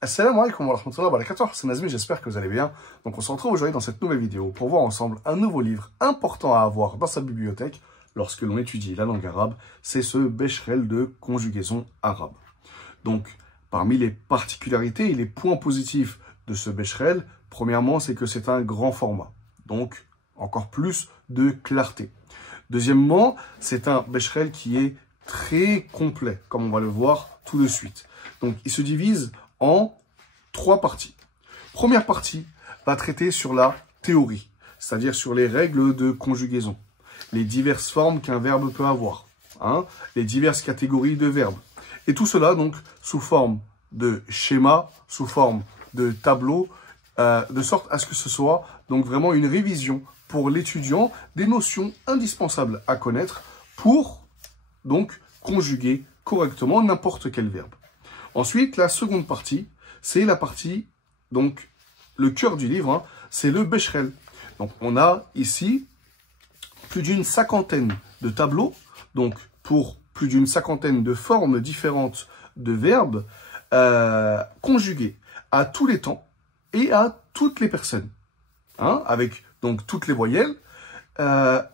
Assalamu alaikum wa rahmatullahi wa barakatuh, c'est Nazmi, j'espère que vous allez bien. Donc on se retrouve aujourd'hui dans cette nouvelle vidéo pour voir ensemble un nouveau livre important à avoir dans sa bibliothèque lorsque l'on étudie la langue arabe, c'est ce Beshrel de conjugaison arabe. Donc parmi les particularités et les points positifs de ce Beshrel, premièrement c'est que c'est un grand format, donc encore plus de clarté. Deuxièmement, c'est un Beshrel qui est très complet, comme on va le voir tout de suite. Donc il se divise en 3 parties. Première partie va traiter sur la théorie, c'est-à-dire sur les règles de conjugaison, les diverses formes qu'un verbe peut avoir, les diverses catégories de verbes. Et tout cela donc sous forme de schéma, sous forme de tableau, de sorte à ce que ce soit donc vraiment une révision pour l'étudiant des notions indispensables à connaître pour donc conjuguer correctement n'importe quel verbe. Ensuite, la seconde partie, c'est la partie, donc le cœur du livre, c'est le Beshrel. Donc on a ici plus d'une cinquantaine de tableaux, donc pour plus d'une cinquantaine de formes différentes de verbes conjugués à tous les temps et à toutes les personnes, avec donc toutes les voyelles.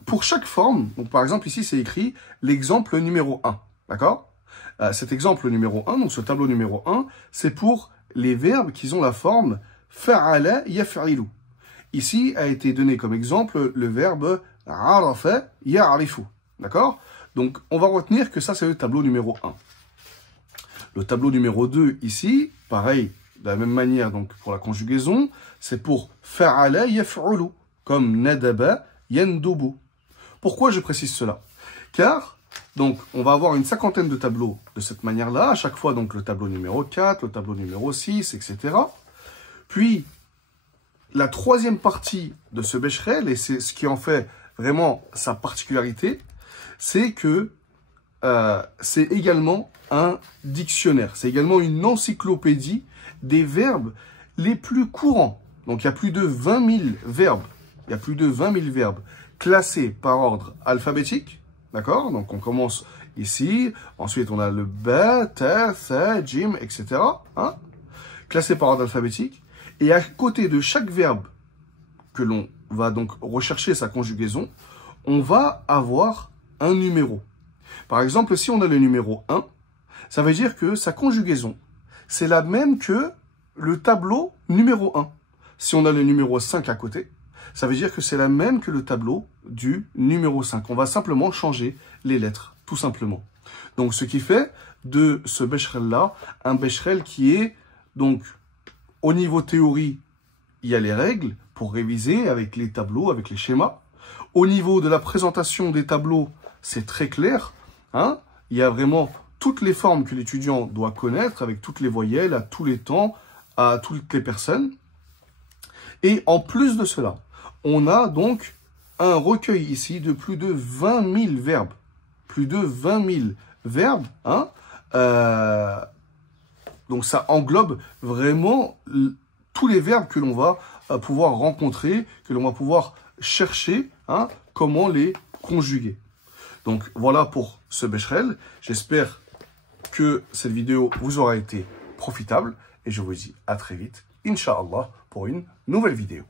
Pour chaque forme, donc par exemple ici c'est écrit l'exemple numéro 1, d'accord? Cet exemple numéro 1, donc ce tableau numéro 1, c'est pour les verbes qui ont la forme fa'ala yaf'ilu. Ici a été donné comme exemple le verbe arafa ya'rifu, d'accord? Donc on va retenir que ça c'est le tableau numéro 1. Le tableau numéro 2 ici, pareil, de la même manière donc pour la conjugaison, c'est pour fa'ala yaf'ulu, comme nadaba yandubu. Pourquoi je précise cela? Car donc, on va avoir une cinquantaine de tableaux de cette manière-là, à chaque fois, donc, le tableau numéro 4, le tableau numéro 6, etc. Puis, la troisième partie de ce Beshrel, et c'est ce qui en fait vraiment sa particularité, c'est que c'est également un dictionnaire, c'est également une encyclopédie des verbes les plus courants. Donc, il y a plus de 20 000 verbes, classés par ordre alphabétique. D'accord? Donc, on commence ici. Ensuite, on a le ba, ta, tha, jim, etc. Classé par ordre alphabétique. Et à côté de chaque verbe que l'on va donc rechercher sa conjugaison, on va avoir un numéro. Par exemple, si on a le numéro 1, ça veut dire que sa conjugaison, c'est la même que le tableau numéro 1. Si on a le numéro 5 à côté, ça veut dire que c'est la même que le tableau du numéro 5. On va simplement changer les lettres, tout simplement. Donc, ce qui fait de ce Beshrel-là un Beshrel qui est, donc, au niveau théorie, il y a les règles pour réviser avec les tableaux, avec les schémas. Au niveau de la présentation des tableaux, c'est très clair. Il y a vraiment toutes les formes que l'étudiant doit connaître, avec toutes les voyelles, à tous les temps, à toutes les personnes. Et en plus de cela, on a donc un recueil ici de plus de 20 000 verbes. Plus de 20 000 verbes. Donc ça englobe vraiment tous les verbes que l'on va pouvoir rencontrer, que l'on va pouvoir chercher, comment les conjuguer. Donc voilà pour ce Beshrel. J'espère que cette vidéo vous aura été profitable. Et je vous dis à très vite, Inch'Allah, pour une nouvelle vidéo.